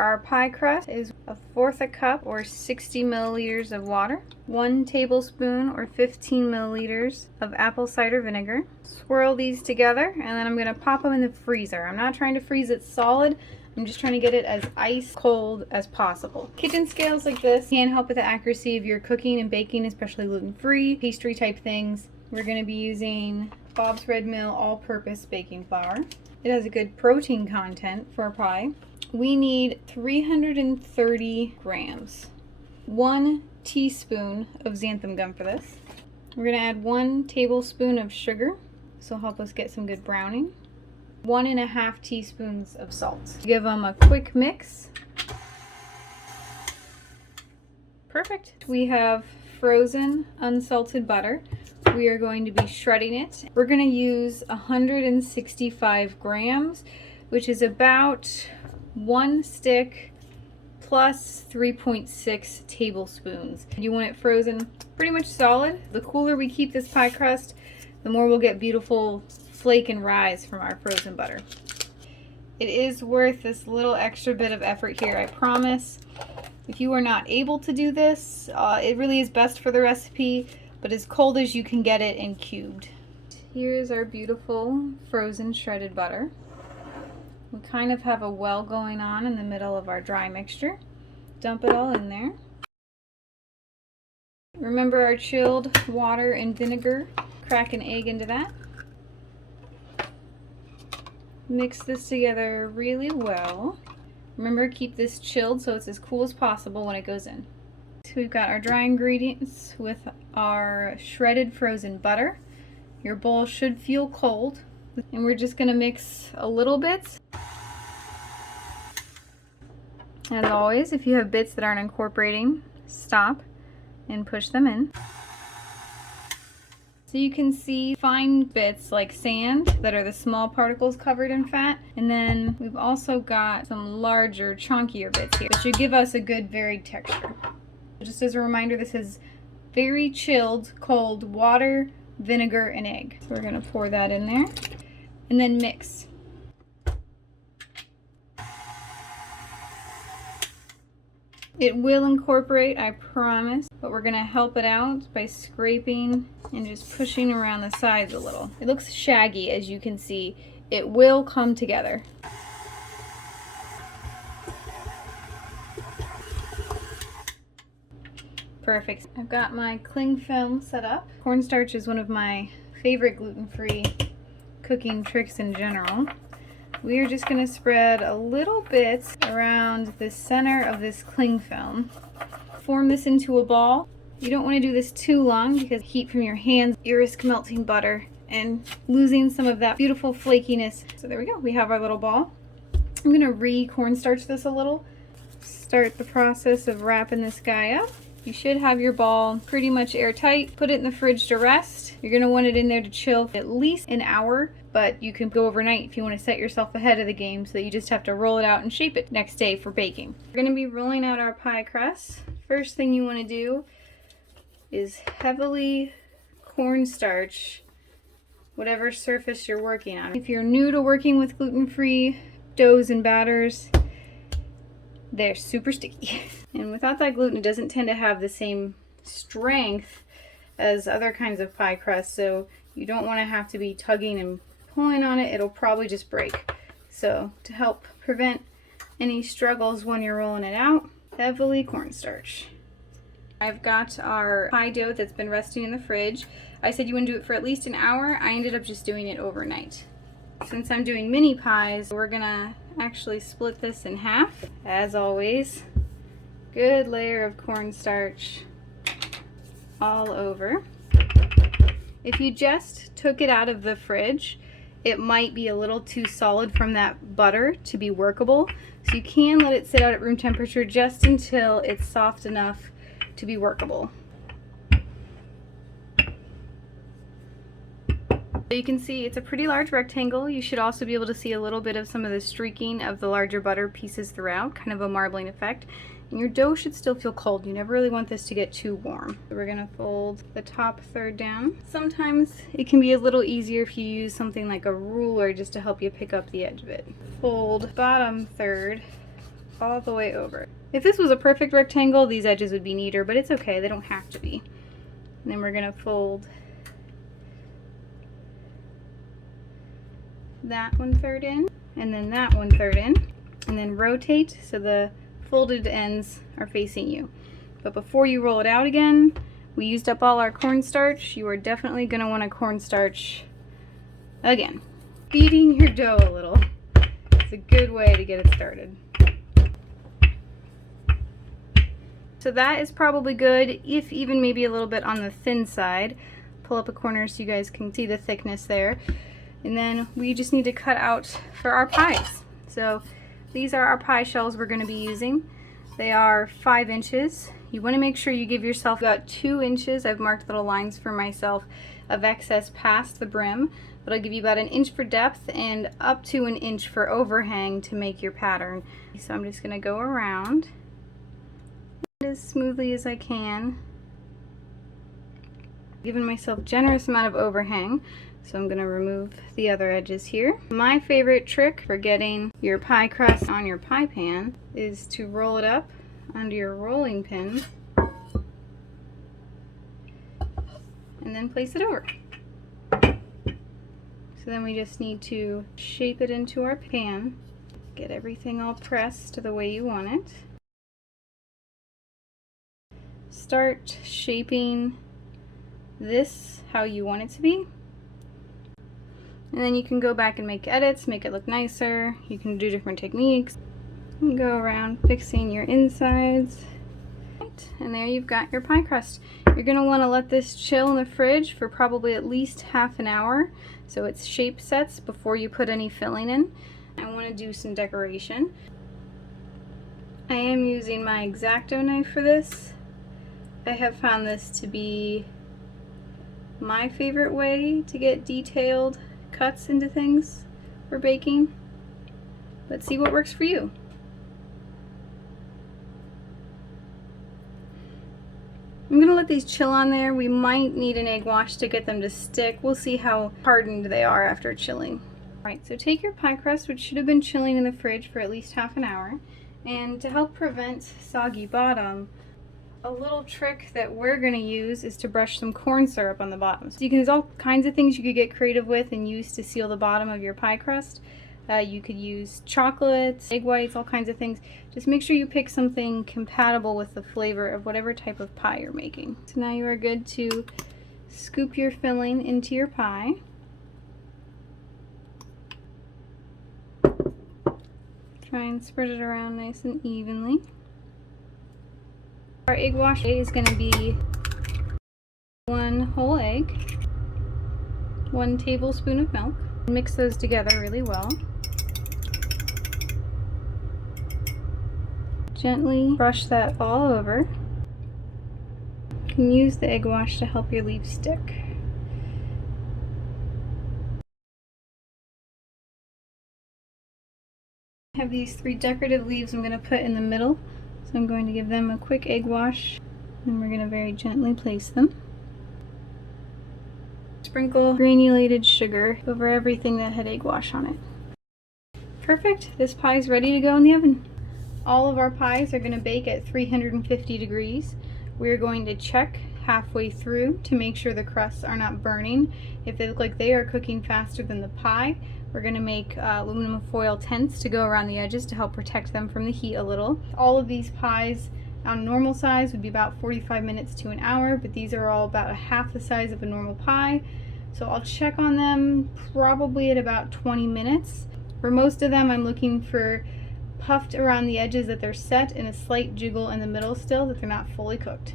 our pie crust is 1/4 cup or 60 milliliters of water, 1 tablespoon or 15 milliliters of apple cider vinegar. Swirl these together, and then I'm going to pop them in the freezer. I'm not trying to freeze it solid. I'm just trying to get it as ice cold as possible. Kitchen scales like this can help with the accuracy of your cooking and baking, especially gluten-free, pastry type things. We're going to be using Bob's Red Mill all-purpose baking flour. It has a good protein content for a pie. We need 330 grams. 1 teaspoon of xanthan gum for this. We're going to add 1 tablespoon of sugar. This will help us get some good browning. 1½ teaspoons of salt. Give them a quick mix. Perfect. We have frozen unsalted butter. We are going to be shredding it. We're going to use 165 grams, which is about 1 stick plus 3.6 tablespoons. You want it frozen pretty much solid. The cooler we keep this pie crust, the more we'll get beautiful flake and rise from our frozen butter. It is worth this little extra bit of effort here, I promise. If you are not able to do this, it really is best for the recipe, but as cold as you can get it and cubed. Here's our beautiful frozen shredded butter. We kind of have a well going on in the middle of our dry mixture. Dump it all in there. Remember our chilled water and vinegar. Crack an egg into that. Mix this together really well. Remember, keep this chilled so it's as cool as possible when it goes in. So we've got our dry ingredients with our shredded frozen butter. Your bowl should feel cold. And we're just gonna mix a little bit. As always, if you have bits that aren't incorporating, stop and push them in. So you can see fine bits like sand that are the small particles covered in fat. And then we've also got some larger, chunkier bits here, which should give us a good varied texture. Just as a reminder, this is very chilled, cold water, vinegar, and egg. So we're gonna pour that in there and then mix. It will incorporate, I promise, but we're gonna help it out by scraping and just pushing around the sides a little. It looks shaggy, as you can see. It will come together. Perfect. I've got my cling film set up. Cornstarch is one of my favorite gluten-free cooking tricks in general. We are just going to spread a little bit around the center of this cling film. Form this into a ball. You don't want to do this too long because heat from your hands, you risk melting butter and losing some of that beautiful flakiness. So there we go. We have our little ball. I'm going to re-cornstarch this a little. Start the process of wrapping this guy up. You should have your ball pretty much airtight. Put it in the fridge to rest. You're going to want it in there to chill at least an hour, but you can go overnight if you want to set yourself ahead of the game so that you just have to roll it out and shape it next day for baking. We're going to be rolling out our pie crust. First thing you want to do is heavily cornstarch whatever surface you're working on. If you're new to working with gluten-free doughs and batters, they're super sticky. And without that gluten, it doesn't tend to have the same strength as other kinds of pie crust, so you don't want to have to be tugging and pulling on it. It'll probably just break. So to help prevent any struggles when you're rolling it out, heavily cornstarch. I've got our pie dough that's been resting in the fridge. I said you want to do it for at least an hour. I ended up just doing it overnight. Since I'm doing mini pies, we're gonna actually split this in half. As always, good layer of cornstarch all over. If you just took it out of the fridge, it might be a little too solid from that butter to be workable. So you can let it sit out at room temperature just until it's soft enough to be workable. So you can see it's a pretty large rectangle. You should also be able to see a little bit of some of the streaking of the larger butter pieces throughout, kind of a marbling effect. And your dough should still feel cold. You never really want this to get too warm. So we're gonna fold the top third down. Sometimes it can be a little easier if you use something like a ruler just to help you pick up the edge of it. Fold bottom third all the way over. If this was a perfect rectangle, these edges would be neater, but it's okay, they don't have to be. And then we're gonna fold that 1/3 in, and then that 1/3 in, and then rotate so the folded ends are facing you. But before you roll it out again, we used up all our cornstarch. You are definitely gonna wanna cornstarch again. Beating your dough a little. It's a good way to get it started. So that is probably good, if even maybe a little bit on the thin side. Pull up a corner so you guys can see the thickness there. And then we just need to cut out for our pies. So these are our pie shells we're going to be using. They are 5 inches. You want to make sure you give yourself about 2 inches. I've marked little lines for myself of excess past the brim, but I'll give you about 1 inch for depth and up to 1 inch for overhang to make your pattern. So I'm just going to go around as smoothly as I can. Giving myself a generous amount of overhang, so I'm going to remove the other edges here. My favorite trick for getting your pie crust on your pie pan is to roll it up onto your rolling pin and then place it over. So then we just need to shape it into our pan, get everything all pressed the way you want it. Start shaping this how you want it to be, and then you can go back and make edits, make it look nicer. You can do different techniques and go around fixing your insides. And there you've got your pie crust. You're going to want to let this chill in the fridge for probably at least half an hour so its shape sets before you put any filling in. I want to do some decoration. I am using my X-Acto knife for this. I have found this to be my favorite way to get detailed cuts into things for baking. Let's see what works for you. I'm going to let these chill on there. We might need an egg wash to get them to stick. We'll see how hardened they are after chilling. Alright, so take your pie crust, which should have been chilling in the fridge for at least half an hour, and to help prevent soggy bottom, a little trick that we're going to use is to brush some corn syrup on the bottom. So there's all kinds of things you could get creative with and use to seal the bottom of your pie crust. You could use chocolate, egg whites, all kinds of things. Just make sure you pick something compatible with the flavor of whatever type of pie you're making. So now you are good to scoop your filling into your pie. Try and spread it around nice and evenly. Our egg wash is going to be 1 whole egg, 1 tablespoon of milk. Mix those together really well. Gently brush that all over. You can use the egg wash to help your leaves stick. I have these 3 decorative leaves I'm going to put in the middle. So I'm going to give them a quick egg wash, and we're going to very gently place them. Sprinkle granulated sugar over everything that had egg wash on it. Perfect, this pie is ready to go in the oven. All of our pies are going to bake at 350 degrees. We're going to check halfway through to make sure the crusts are not burning. If they look like they are cooking faster than the pie, we're going to make aluminum foil tents to go around the edges to help protect them from the heat a little. All of these pies on normal size would be about 45 minutes to an hour, but these are all about half the size of a normal pie. So I'll check on them probably at about 20 minutes. For most of them, I'm looking for puffed around the edges that they're set and a slight jiggle in the middle still, that they're not fully cooked.